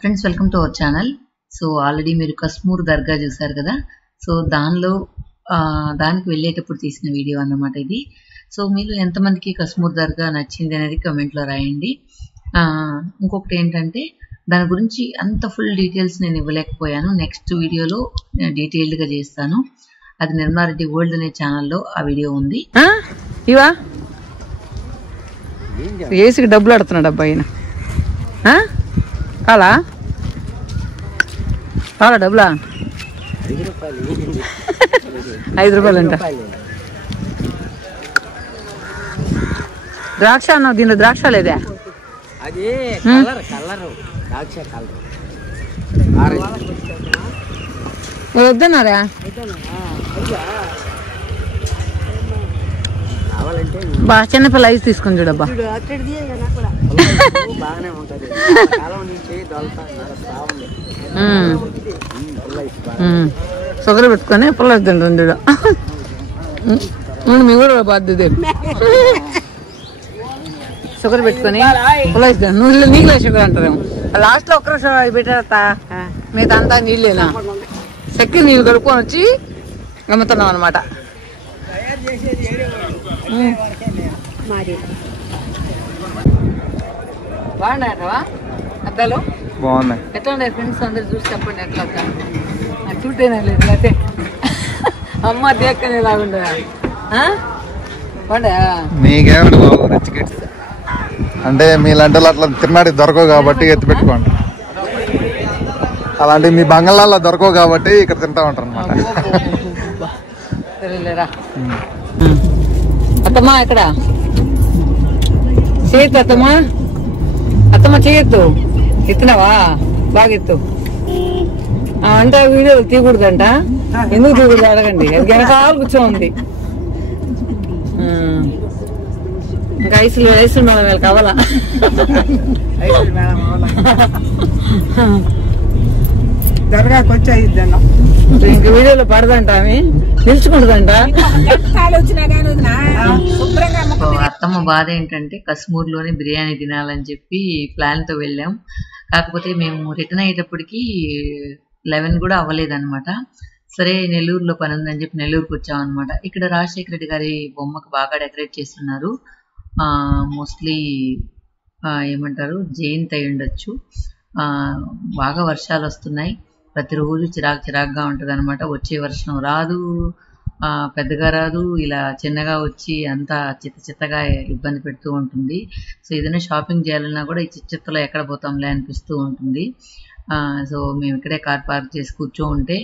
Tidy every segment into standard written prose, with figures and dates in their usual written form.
Friends welcome to our channel. So already మీరు కస్మూర్ దర్గా చూసారు కదా. సో దానికి వెళ్ళేటప్పుడు తీసిన వీడియో అన్నమాట ఇది. సో మీరు ఎంతమందికి కస్మూర్ దర్గా నచ్చింది అనేది కమెంట్లో రాయండి. ఇంకొకటి ఏంటంటే దాని గురించి అంత ఫుల్ డీటెయిల్స్ నేను ఇవ్వలేకపోయాను. నెక్స్ట్ వీడియోలో నేను డీటెయిల్డ్గా చేస్తాను. అది నిర్మారెడ్డి వరల్డ్ అనే ఛానల్లో ఆ వీడియో ఉంది. ఇవా ఏసీకి డబ్బులు ఆడుతున్నాడు అబ్బాయి. కాలా కాలా డబ్బులా 5 రూపాయలు అంట. ద్రాక్ష అన్నావు, దీనిలో ద్రాక్ష లేదా? వద్దన్నారా? బా చిన్నపిల్ల ఐస్ తీసుకుని చూడబ్బా. షుగర్ పెట్టుకొని పుల్ల తింటాను చూడ. మీ కూడా బాధ్యత షుగర్ పెట్టుకొని పుల్ల ఇస్తాను. నువ్వు నీళ్ళే షుగర్ అంటారేమో. లాస్ట్ లో ఒక్కరు పెట్టేస్తా, మిగతా అంతా నీళ్ళేనా. చక్కెర నీళ్ళు కడుక్కొని వచ్చి గమ్ముతున్నాం అనమాట. బాగున్నాయటవా అద్దాలు? బాగున్నాయి. ఎట్లా ఉన్నాయి ఫ్రెండ్స్ అందరు చూసి చెప్పండి. ఎట్లా చూటేనా లేదు అయితే అమ్మ దేక్కనే లాగుండా నీకేమిటి బాబు రిచ్ అంటే మీలాంటి అట్లా తిన్నాడు దొరకవు కాబట్టి ఎత్తి పెట్టుకోండి. అలాంటి మీ బంగాళాల్లో దొరకవు కాబట్టి ఇక్కడ తింటా ఉంటారు అనమాట. సరేలేరా అత్తమ్మా, ఎక్కడ చేయొద్దు అత్తమ్మా. అత్తమ్మ చేయొద్దు. ఎత్తినావా? బాగా ఎత్తు అంటే వీడియో తీయకూడదంట. ఎందుకు తీయకూడదు అడగండి. అది వెనకాల కూర్చోంది. ఇంకా ఐసులు మేడం వీళ్ళకి కావాలా? ఇంక వీడియోలో పడదంట, ఆమె నిలుచుకుంటుందంట. అత్తమ్మ బాధ ఏంటంటే కస్మూర్లోనే బిర్యానీ తినాలని చెప్పి ప్లాన్తో వెళ్ళాం. కాకపోతే మేము రిటర్న్ అయ్యేటప్పటికి 11 కూడా అవ్వలేదన్నమాట. సరే నెల్లూరులో పని ఉందని చెప్పి నెల్లూరుకి వచ్చామన్నమాట. ఇక్కడ రాజశేఖర రెడ్డి గారి బొమ్మకు బాగా డెకరేట్ చేస్తున్నారు. మోస్ట్లీ ఏమంటారు, జయంతి అయి ఉండొచ్చు. బాగా వర్షాలు వస్తున్నాయి. ప్రతిరోజు చిరాకుగా ఉంటుంది అనమాట. వచ్చే వర్షం రాదు, పెద్దగా రాదు, ఇలా చిన్నగా వచ్చి అంతా చిత్తగా ఇబ్బంది పెడుతూ ఉంటుంది. సో ఏదైనా షాపింగ్ చేయాలన్నా కూడా ఈ చిత్తలో ఎక్కడ పోతాంలే అనిపిస్తూ ఉంటుంది. సో మేము ఇక్కడే కార్ పార్క్ చేసి కూర్చో ఉంటే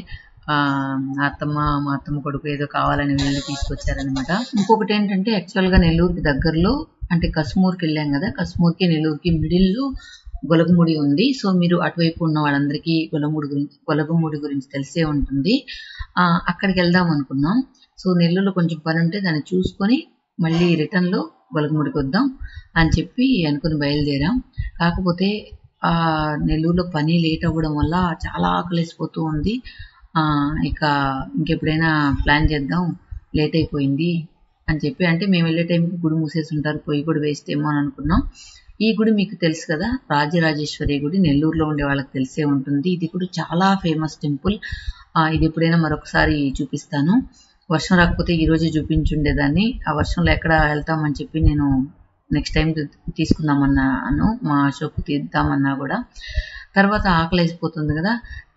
మా అత్తమ్మ కొడుకు ఏదో కావాలని వెళ్ళి తీసుకొచ్చారనమాట. ఇంకొకటి ఏంటంటే యాక్చువల్గా నెల్లూరుకి దగ్గరలో అంటే కస్మూర్కి వెళ్ళాం కదా, కస్మూర్కి నెల్లూరుకి మిడిల్లో గొలగముడి ఉంది. సో మీరు అటువైపు ఉన్న వాళ్ళందరికీ గొలగముడి గురించి తెలిసే ఉంటుంది. అక్కడికి వెళ్దాం అనుకున్నాం. సో నెల్లూరులో కొంచెం పని ఉంటే దాన్ని చూసుకొని మళ్ళీ రిటర్న్లో గొలగముడికి వద్దాం అని చెప్పి అనుకుని బయలుదేరాం. కాకపోతే నెల్లూరులో పని లేట్ అవ్వడం వల్ల చాలా ఆకలేసిపోతూ ఉంది. ఇంకెప్పుడైనా ప్లాన్ చేద్దాం, లేట్ అయిపోయింది అని చెప్పి. అంటే మేము వెళ్ళే టైంకి గుడి మూసేసి ఉంటారు, పొయ్యి కూడా వేస్ట్ ఏమో అని అనుకున్నాం. ఈ గుడి మీకు తెలుసు కదా, రాజరాజేశ్వరి గుడి. నెల్లూరులో ఉండే వాళ్ళకి తెలిసే ఉంటుంది. ఇది కూడా చాలా ఫేమస్ టెంపుల్. ఇది ఎప్పుడైనా మరొకసారి చూపిస్తాను. వర్షం రాకపోతే ఈరోజే చూపించుండేదాన్ని. ఆ వర్షంలో ఎక్కడ వెళ్తామని చెప్పి నేను నెక్స్ట్ టైం తీసుకుందామన్నాను. మా షోకు తీద్దామన్నా కూడా తర్వాత ఆకలేసిపోతుంది కదా,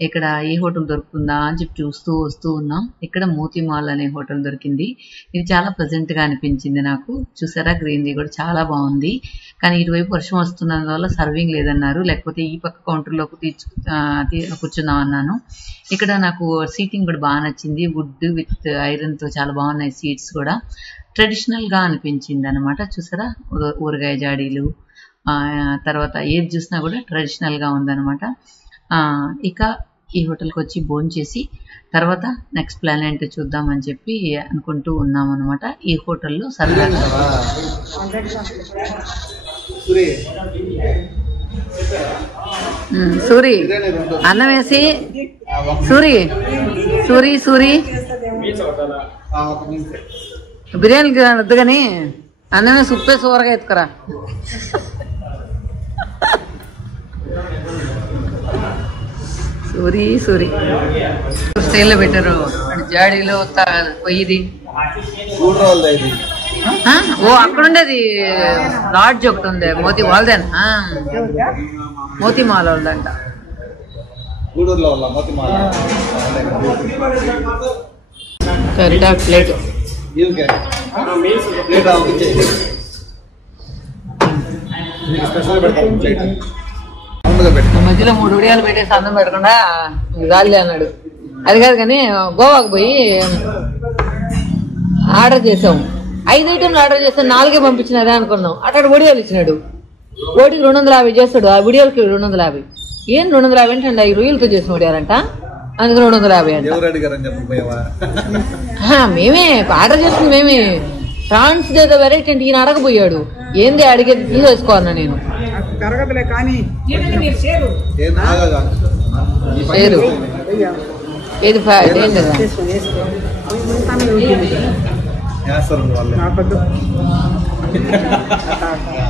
ఇక్కడ ఏ హోటల్ దొరుకుతుందా అని చెప్పి చూస్తూ వస్తూ ఉన్నాం. ఇక్కడ మోతీ మాల్ అనే హోటల్ దొరికింది. ఇది చాలా ప్లెజెంట్గా అనిపించింది నాకు. చూసారా, గ్రీనరీ కూడా చాలా బాగుంది. కానీ ఇటువైపు వర్షం వస్తున్నందువల్ల సర్వింగ్ లేదన్నారు. లేకపోతే ఈ పక్క కౌంటర్లోకి కూర్చుందాం అన్నాను. ఇక్కడ నాకు సీటింగ్ కూడా బాగా నచ్చింది. వుడ్ విత్ ఐరన్తో చాలా బాగున్నాయి సీట్స్ కూడా. ట్రెడిషనల్గా అనిపించింది అనమాట. చూసారా, ఊరగాయ జాడీలు, తర్వాత ఏది చూసినా కూడా ట్రెడిషనల్గా ఉందన్నమాట. ఇక ఈ హోటల్కి వచ్చి భోజనం చేసి తర్వాత నెక్స్ట్ ప్లాన్ ఏంటో చూద్దామని చెప్పి అనుకుంటూ ఉన్నాం అనమాట. ఈ హోటల్లో సరదాగా సూరి అన్నం వేసి సూరి బిర్యానీకి వద్దు కానీ అన్నమే సుప్పే సూరగా ఎత్తుకురా. సూరి స్టైల్లో పెట్టారు జాడీలో పొయ్యిది. ఓ అక్కడ ఉండేది లాడ్జ్ ఒకటి ఉంది మోతీ వాళ్ళదేనా? మోతీ మాల్ వాళ్ళదంట. ప్లేట్ మధ్యలో 3 ఉడియాలు పెట్టేసి అన్నం పెట్టకుండా గాలి అన్నాడు. అది కాదు కానీ గోవాకు పోయి ఆర్డర్ చేసాము. 5 ఐటెంలు ఆర్డర్ చేస్తాం, 4 పంపించినదే అనుకున్నాం. అక్కడ ఉడియాలు ఇచ్చినాడు. ఓటికి 250 చేస్తాడు. ఆ ఉడియాలకి 250. ఏం 250 అంటే 5 రొయ్యలతో చేసిన ఉడియాలంట, అందుకు 250 అంట. మేమే ఆర్డర్ చేస్తుంది మేమే. ఫ్రాన్స్ ఏదో వెరైటీ అంటే ఈయన అడగపోయాడు. ఏంది అడిగేది తీసేసుకోవాలన్నా నేను. షేరు ఏది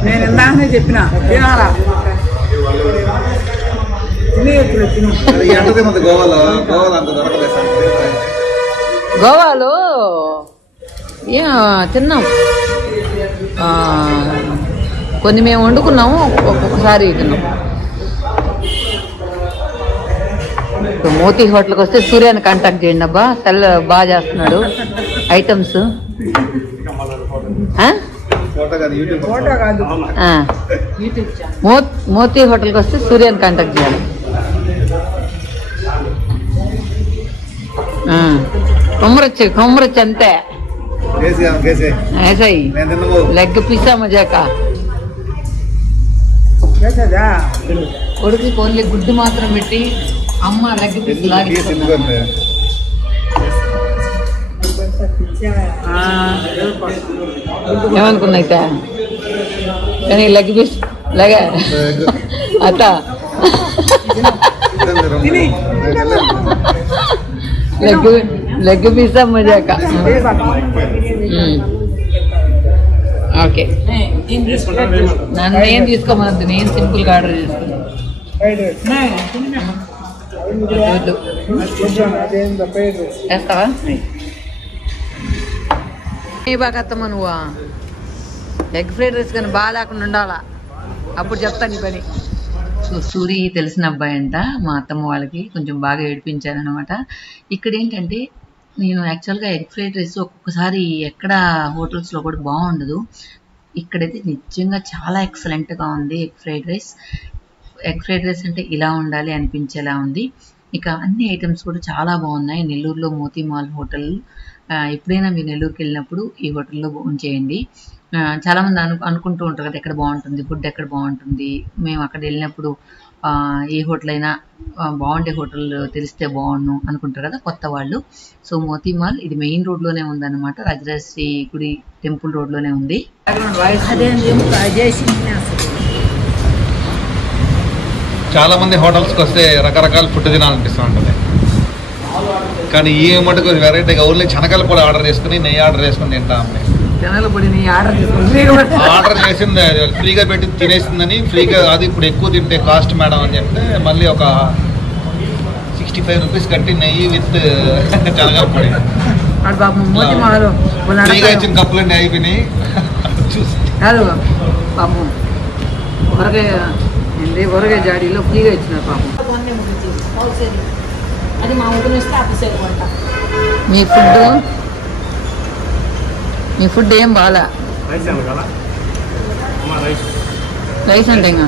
నేను ఇందాకనే చెప్పిన తినాలా. గోవాలో తిన్నాం. కొన్ని మేము వండుకున్నాము, ఒక్కొక్కసారి తిన్నాం. మోతీ హోటల్కి వస్తే సూర్యాన్ని కాంటాక్ట్ చేయండి అబ్బా, సెల్ బాగా చేస్తున్నాడు ఐటమ్స్. మోతీ హోటల్కి వస్తే సూర్యాన్ని కాంటాక్ట్ చేయాలి. కొమ్మరొచ్చి అంతే. లెగ్ పిజ్జా మజాకా. కొడుకు ఓన్లీ గుడ్డు మాత్రం పెట్టి అమ్మ లెగ్ పీస్ లాగి ఏమనుకున్నా అయితే. కానీ లెగ్ పీస్ లాగా అత్త లెగ్ పీసా మజాక. ఓకే నన్ను ఏం తీసుకోమన్నది, నేను సింపుల్ గా ఆర్డర్ చేసుకున్నాను. వేస్తావా బాగా అత్తమ్మా నువ్వు? ఎగ్ ఫ్రైడ్ రైస్ కానీ బాగా లేకుండా ఉండాలా, అప్పుడు చెప్తాను నీ పని. సో సూరి తెలిసిన అబ్బాయి అంట, మా అత్తమ్మ వాళ్ళకి కొంచెం బాగా ఏడిపించాను అనమాట. ఇక్కడ ఏంటంటే నేను యాక్చువల్గా ఎగ్ ఫ్రైడ్ రైస్ ఒక్కొక్కసారి ఎక్కడ హోటల్స్లో కూడా బాగుండదు. ఇక్కడైతే నిజంగా చాలా ఎక్సలెంట్గా ఉంది egg fried rice. Egg fried rice అంటే ఇలా ఉండాలి అనిపించేలా ఉంది. ఇక అన్ని ఐటమ్స్ కూడా చాలా బాగున్నాయి. నెల్లూరులో మోతీ మాల్ హోటల్, ఎప్పుడైనా మీరు నెల్లూరుకి వెళ్ళినప్పుడు ఈ హోటల్లో చేయండి. చాలామంది అనుకుంటూ ఉంటారు కదా ఎక్కడ బాగుంటుంది ఫుడ్, ఎక్కడ బాగుంటుంది. మేము అక్కడ వెళ్ళినప్పుడు ఏ హోటల్ అయినా బాగుండే హోటల్ తెలిస్తే బాగుండు అనుకుంటారు కదా కొత్త వాళ్ళు. సో మోతీ మాల్ ఇది మెయిన్ రోడ్లోనే ఉందన్నమాట, రాజరాజేశ్వరి గుడి టెంపుల్ రోడ్లోనే ఉంది. చాలా మంది హోటల్స్కి వస్తే రకరకాల ఫుడ్ తినాలనిపిస్తూ ఉంటుంది. కానీ ఈ మటుకు వెరైటీగా ఓన్లీ శనగల పొడి ఆర్డర్ చేసుకుని నెయ్యి ఆర్డర్ చేసుకుని తింటాం. ఆర్డర్ చేసింది ఫ్రీగా పెట్టి తినేసిందని, ఫ్రీగా అది ఇప్పుడు ఎక్కువ తింటే కాస్ట్ మేడం అని చెప్తే మళ్ళీ ఒక 65 రూపీస్ కట్టి నెయ్యి విత్ శనగల పొడి ఫ్రీగా ఇచ్చిన కప్పులన్నీ అయిపోయినాయి. చూసి ఊరగాయ జాడీలో ఫ్రీగా ఇచ్చినారు పాపం. మీ ఫుడ్ ఏం బాగా రైస్ అంటే ఇంకా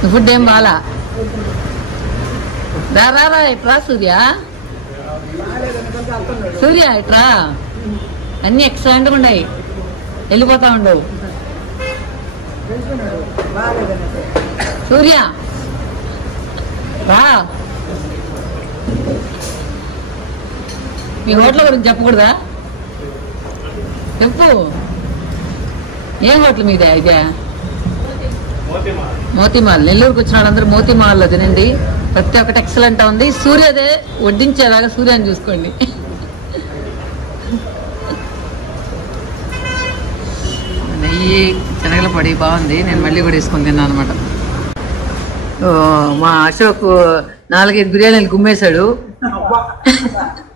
మీ ఫుడ్ ఏం బాగా రా ఇట్రా సూర్య ఇట్రా, అన్నీ ఎక్సలెంట్గా ఉన్నాయి, వెళ్ళిపోతా ఉండవు. సూర్య రా, మీ హోటల్ గురించి చెప్పకూడదా? చెప్పు, ఏం హోటల్ మీద ఇదే? మోతీ మాల్. నెల్లూరుకి వచ్చిన వాళ్ళందరూ మోతీ మాల్లో తినండి, ప్రతి ఒక్కటి ఎక్సలెంట్ ఉంది. సూర్యదే వడ్డించేలాగా సూర్యాన్ని చూసుకోండి. నెయ్యి శనగల పొడి బాగుంది, నేను మళ్ళీ కూడా వేసుకొని తిన్నాను అనమాట. మా అశోక్ 4-5 బిర్యానీలు గుమ్మేశాడు.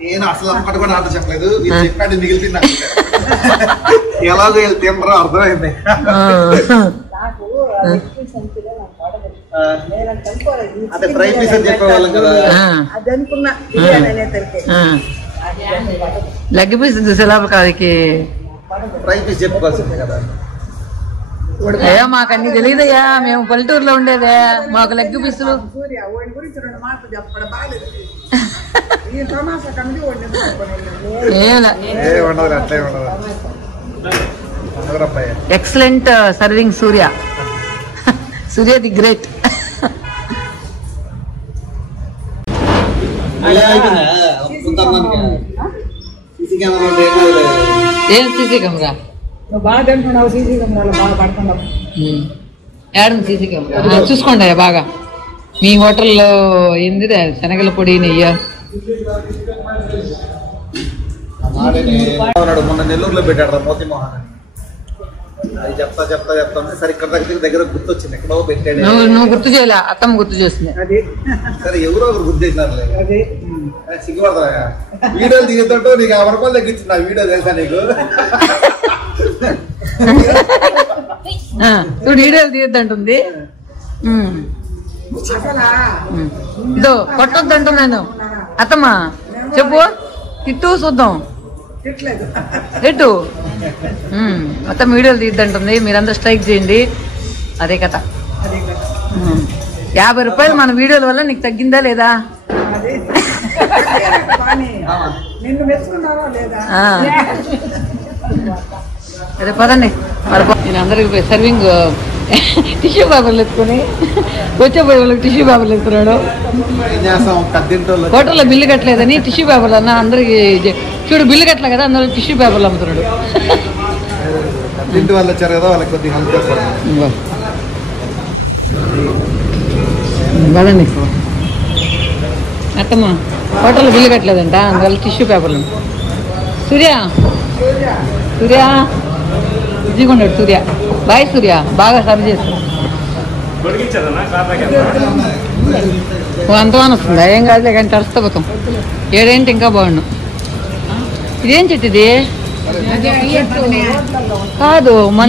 నేను అసలు ఒక్కటి కూడా ఆర్డర్ చెప్పలేదు, చెప్పాడు మిగిలింది. ఎలాగో తినరో అర్థమైంది. అదే ఫ్రై పీస్ అని చెప్పేవాళ్ళం కదా. లెగ్ పీస్ చూసేలా కాదికి ఫ్రై పీస్ చెప్పుకోవాల్సిందే కదా. అయ్యా మాకు అన్ని తెలియదయ్యా, మేము పల్లెటూరులో ఉండేదే, మాకు లెగ్ పీసులు excellent serving Surya the great. ఏం సీసీ కెమెరా బాగా తింటున్నావు, సీసీ కెమెరాలో బాగా పడుతున్నావు. ఏడుంది సీసీ కెమెరా? చూసుకోండి బాగా. మీ హోటల్లో ఏంది శనగల పొడి నెయ్యి? మొన్న నెల్లూరులో పెట్టాడు మోతి మోహన్. అది చెప్తా సరే ఇక్కడ దగ్గర గుర్తొచ్చింది, ఎక్కడో పెట్టాడు. నువ్వు గుర్తు చేయలే, అత్తమ్మ గుర్తు చేస్తుంది. సరే ఎవరో ఒకరు గుర్తు చేసినారు. సిగ్గుపడతా వీడియోలు దిగుతుంటూ నీకు 50 రూపాయలు తగ్గించింది. ఆ వీడియో తెలుసా నీకు? చూడు వీడియోలు తీయద్దంటుంది. ఇదో కొట్టొద్దంటున్నాను. అత్తమ్మ చెప్పు, తిట్టు చూద్దాం. తిట్టు అత్తమ్మ వీడియోలు తీయద్దంటుంది. మీరందరూ స్ట్రైక్ చేయండి. అదే కథ. 50 రూపాయలు మన వీడియోల వల్ల నీకు తగ్గిందా లేదా? అదే పదండి. నేను అందరికి సర్వింగ్ టిష్యూ పేపర్లు ఎత్తుకొని వచ్చేపోయే వాళ్ళకి టిష్యూ పేపర్లు ఎత్తున్నాడు. హోటల్లో బిల్లు కట్టలేదని టిష్యూ పేపర్లు అన్న అందరికి చూడు, బిల్లు కట్టలే కదా అందరూ టిష్యూ పేపర్లు అమ్ముతున్నాడు. కదండి అత్తమ్మ, హోటల్లో బిల్లు కట్టలేదంట, అందువల్ల టిష్యూ పేపర్లు. సూర్య ఇదిగొండాడు సూర్య. బాయ్ సూర్య, బాగా సర్వ్ చేస్తాడు. అంతమాన వస్తుందా? ఏం కాదులే కానీ తడుస్తాపోతాం. 7 ఇంకా బాగుండు. ఇదేం చెట్టు ఇది? కాదు మన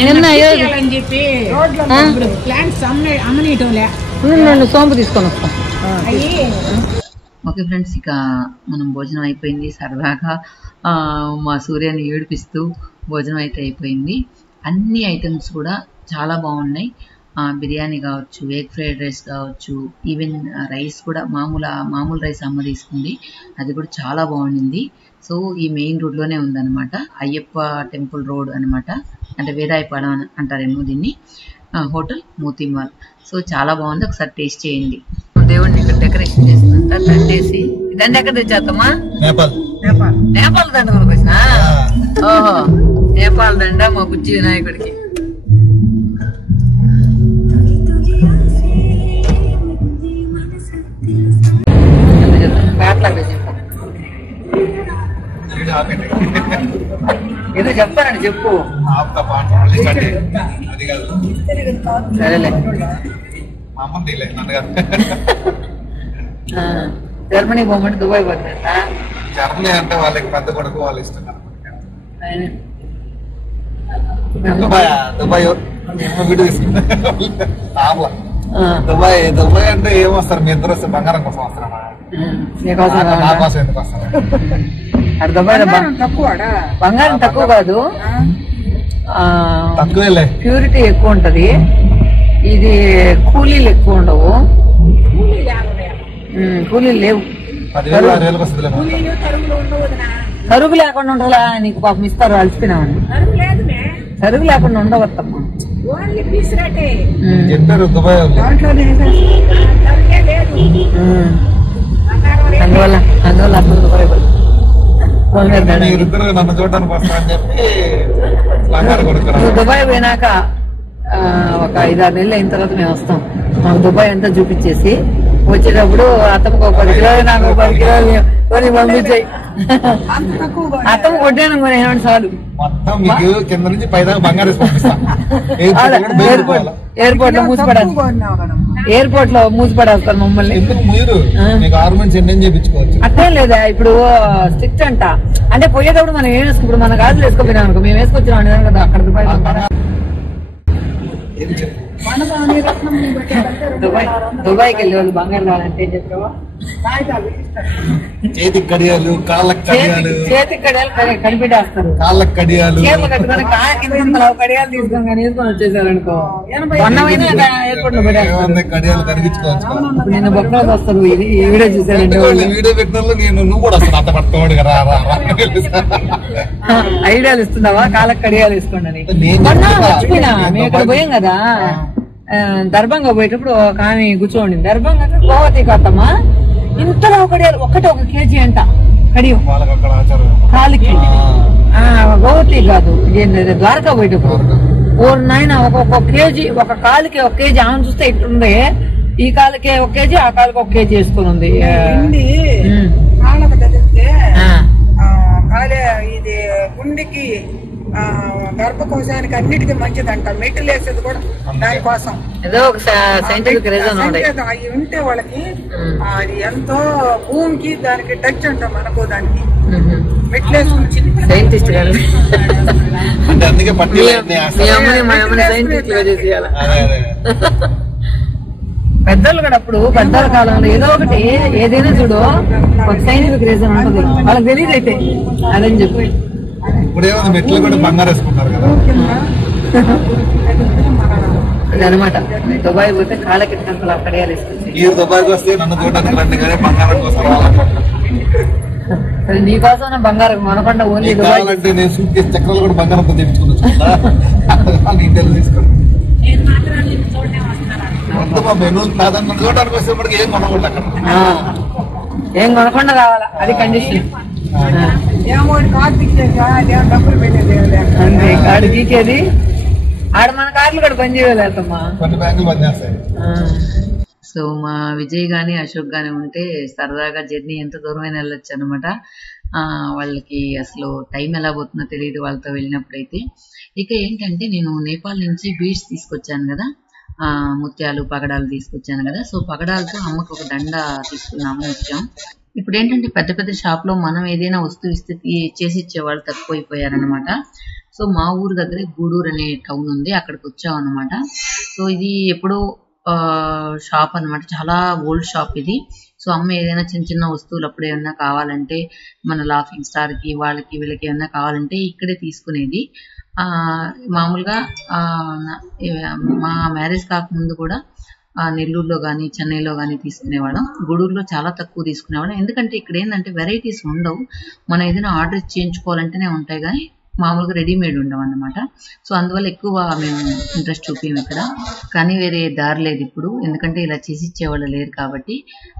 నిన్న సోంపు తీసుకొని వస్తాం. ఓకే ఫ్రెండ్స్, ఇక మనం భోజనం అయిపోయింది. సరదాగా మా సూర్యాన్ని ఏడిపిస్తూ భోజనం అయితే అయిపోయింది. అన్ని ఐటమ్స్ కూడా చాలా బాగున్నాయి. బిర్యానీ కావచ్చు, ఎగ్ ఫ్రైడ్ రైస్ కావచ్చు, ఈవెన్ రైస్ కూడా మామూలు రైస్ అమ్మ తీసుకుంది, అది కూడా చాలా బాగుండింది. సో ఈ మెయిన్ రోడ్లోనే ఉందన్నమాట, అయ్యప్ప టెంపుల్ రోడ్ అనమాట. అంటే వేదాయపాడం అంటారేమో దీన్ని. హోటల్ మోతీమాల్. సో చాలా బాగుంది, ఒకసారి టేస్ట్ చేయండి. దేవుడిని ఇక్కడ డెకరేషన్ చేస్తుందంట, దండేసి. దండ ఎక్కడ తెచ్చాతమ్మా? నేపాల్ దండ కొరకు వచ్చిన. ఓహో, నేపాల్ దండ మా బుజ్జి వినాయకుడికి. ఏదో చెప్తానండి, చెప్పు. సరేలే. జర్మనీ పోమంటే దుబాయ్ పోతుందంట. జర్మనీ అంటే వాళ్ళకి పెద్ద కొడుకు వాళ్ళు ఇష్టం. దుబాయ్ దుబాయ్ అంటే ఏమొస్తారు? మీ ఇద్దరు వస్తే బంగారం కోసం వస్తారా? నా కోసం ఎందుకు వస్తారా? బంగారం తక్కువ కాదు, తక్కువేలే. ప్యూరిటీ ఎక్కువ ఉంటది. ఇది కూలీలు ఎక్కువ ఉండవు. కూలీలు లేవు. సరుకు లేకుండా ఉండాలా? నీకు పాపం ఇస్తారు, అలసిపోయినామని. సరుకు లేకుండా ఉండవద్దమ్మా. చెప్పారు దుబాయ్ అందువల్ల అసలు దుబాయ్ నన్ను చూడడానికి వస్తానని చెప్పి దుబాయ్ పోయినాక ఒక 5-6 నెలలు అయిన తర్వాత మేము వస్తాం. మాకు దుబాయ్ అంతా చూపించేసి వచ్చేటప్పుడు అత్తమ్మకు 10 కిలోలు, నాకు 10 కిలోలు కొని పంపించాయి. అత్తమ్మ కొట్టాను కొని ఏమంటే చాలు. మొత్తం మీకు కింద నుంచి పైదాకా బంగారం ఎయిర్పోర్ట్ లో మూసిపడాలి. ఎయిర్పోర్ట్ లో మూసిపడేస్తారు మమ్మల్ని. ఎందుకు మీరు మీకు ఆర్నమెంట్స్ ఎన్ని చేయించుకోవచ్చు. అట్లేం లేదా, ఇప్పుడు స్ట్రిక్ట్ అంట. అంటే పోయేటప్పుడు మనం ఏం వేసుకో, ఇప్పుడు మన గాజులు వేసుకోపోయినాం అనుకో, మేము వేసుకొచ్చినాం కదా అక్కడ దుబాయ్కి వెళ్ళే వాళ్ళు బంగారు కావాలంటే ఏం చెప్తావా? చేతికి కడియాలు, కాళ్ళకి కడియాలు, చేతికి కడియాలు కనిపెట్టేస్తారు, కాళ్ళకి కడియాలు, చేతులు కట్టుకొని కడియాలు తీసుకొని కానీ వేసుకొని వచ్చేసారు అనుకో, ఎయిర్పోర్ట్ లో పెట్టేస్తారు. కడియాలు కనిపించుకోవచ్చు. నేను బొక్కలు వస్తాను, ఇది వీడియో చూసానంటే వీడియో పెట్టిన నువ్వు కూడా వస్తాను అంత పట్టుకోడు కదా. ఐడియాలు ఇస్తున్నావా? కాళ్ళకి కడియాలు వేసుకోండి అని. మర్చిపోయినా, మేము ఇక్కడ పోయాం కదా దర్భంగా పోయేటప్పుడు ఒక ఆమె కూర్చోండి, దర్భంగా గోవతి కట్టమ్మా ఇంతలో కడియాలు ఒక్కటి 1 కేజీ అంట కడియం కాలికి. గోవతి కాదు, ద్వారకా పోయేటప్పుడు ఓ నాయన ఒక్కొక్క కేజీ, ఒక కాలికి 1 కేజీ. ఆమె చూస్తే ఇట్లుంది, ఈ కాలికి 1 కేజీ, ఆ కాలికి 1 కేజీ వేసుకుని ఉంది. ఇది గుండెకి గర్భకోశానికి అన్నిటికీ మంచిదంట. మెట్లు వేసేది కూడా దానికోసం. ఏదో ఒక సైంటిఫిక్ రీజన్ అవి ఉంటే వాళ్ళకి అది ఎంతో భూమికి దానికి టచ్ అంట. మనకు దానికి మెట్లు వేసుకుని సైంటిస్ట్ గారు అంటే అందుకే పెద్దలు కూడా అప్పుడు పెద్దల కాలంలో ఏదో ఒకటి ఏదైనా చూడు ఒక సైంటిఫిక్ రీజన్ ఉంటుంది, వాళ్ళకి తెలియదు అయితే అదని చెప్పి. ఇప్పుడేమో మెట్లు కూడా బంగారు వేసుకుంటారు కదా అదనమాట. దుబాయ్ పోతే కాళ్ళకి అక్కడే వేసుకొచ్చి, ఈ దుబాయ్కి వస్తే నన్ను చూడడానికి రండి కానీ బంగారం కోసం నీకోసం బంగారం కొనకుండా ఓన్లీ దుబాయ్ అంటే నేను సూట్ కేసు చక్రాలు కూడా బంగారంతో తెచ్చుకున్నా ఇండియాలో తీసుకోండి. చూడడానికి వస్తే ఏం కొనకూడదు అక్కడ, ఏం కొనకుండా కావాలా, అది కండిషన్. డబ్బులు పెట్టేది అంతే, కాడు గీకేది ఆడ మన కార్లు కూడా పని చేయలేదమ్మా, కొన్ని బ్యాంకులు పని చేస్తాయి. సో మా విజయ్ గాని అశోక్ గాని ఉంటే సరదాగా జర్నీ ఎంత దూరమైనా వెళ్ళొచ్చు అనమాట. వాళ్ళకి అసలు టైం ఎలా పోతుందో తెలియదు వాళ్ళతో వెళ్ళినప్పుడైతే. ఇక ఏంటంటే నేను నేపాల్ నుంచి బీడ్స్ తీసుకొచ్చాను కదా, ముత్యాలు పగడాలు తీసుకొచ్చాను కదా. సో పగడాలతో అమ్మకు ఒక దండ తీసుకున్నాము, వచ్చాం. ఇప్పుడు ఏంటంటే పెద్ద పెద్ద షాప్ లో మనం ఏదైనా వస్తువు ఇస్తే చేసి ఇచ్చేవాళ్ళు తక్కువైపోయారనమాట. సో మా ఊరు దగ్గరే గూడూరు అనే టౌన్ ఉంది, అక్కడికి వచ్చాం అనమాట. సో ఇది ఎప్పుడో షాప్ అనమాట, చాలా ఓల్డ్ షాప్ ఇది. సో అమ్మ ఏదైనా చిన్న చిన్న వస్తువులు అప్పుడు ఏమన్నా కావాలంటే మన లాఫింగ్ స్టార్ కి వాళ్ళకి వీళ్ళకి ఏమన్నా కావాలంటే ఇక్కడే తీసుకునేది. మామూలుగా మా మ్యారేజ్ కాకముందు కూడా నెల్లూరులో కానీ చెన్నైలో కానీ తీసుకునేవాళ్ళం. గూడూరులో చాలా తక్కువ తీసుకునేవాళ్ళం, ఎందుకంటే ఇక్కడ ఏంటంటే వెరైటీస్ ఉండవు. మనం ఏదైనా ఆర్డర్ చేయించుకోవాలంటేనే ఉంటాయి కానీ మామూలుగా రెడీమేడ్ ఉండవు అన్నమాట. సో అందువల్ల ఎక్కువ మేము ఇంట్రెస్ట్ చూపించాము ఇక్కడ. కానీ వేరే దారి లేదు ఇప్పుడు, ఎందుకంటే ఇలా చేసి ఇచ్చేవాళ్ళు లేరు కాబట్టి.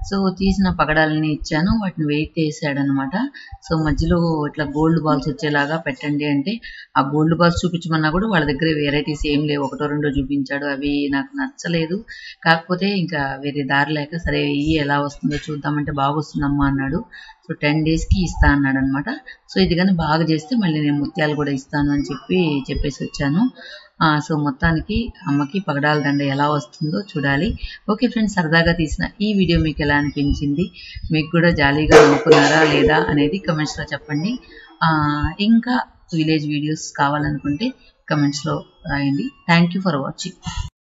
సో తీసిన పగడాలని ఇచ్చాను, వాటిని వెయిట్ వేసాడు అనమాట. సో మధ్యలో ఇట్లా గోల్డ్ బాల్స్ వచ్చేలాగా పెట్టండి అంటే ఆ గోల్డ్ బాల్స్ చూపించమన్నా కూడా వాళ్ళ దగ్గర వెరైటీస్ ఏం లేవు, 1-2 చూపించాడు. అవి నాకు నచ్చలేదు. కాకపోతే ఇంకా వేరే దారి లేక సరే ఎలా వస్తుందో చూద్దామంటే బాగా వస్తుందమ్మా అన్నాడు. సో 10 daysకి ఇస్తా అన్నాడు అనమాట. సో ఇది కానీ బాగా చేస్తే మళ్ళీ నేను ముత్యాలు కూడా ఇస్తాను అని చెప్పేసి వచ్చాను. సో మొత్తానికి అమ్మకి పగడాల దండ ఎలా వస్తుందో చూడాలి. ఓకే ఫ్రెండ్స్, సరదాగా తీసిన ఈ వీడియో మీకు ఎలా అనిపించింది, మీకు కూడా జాలీగా అనుకున్నారా లేదా అనేది కమెంట్స్లో చెప్పండి. ఇంకా విలేజ్ వీడియోస్ కావాలనుకుంటే కమెంట్స్లో రాయండి. Thank you for watching.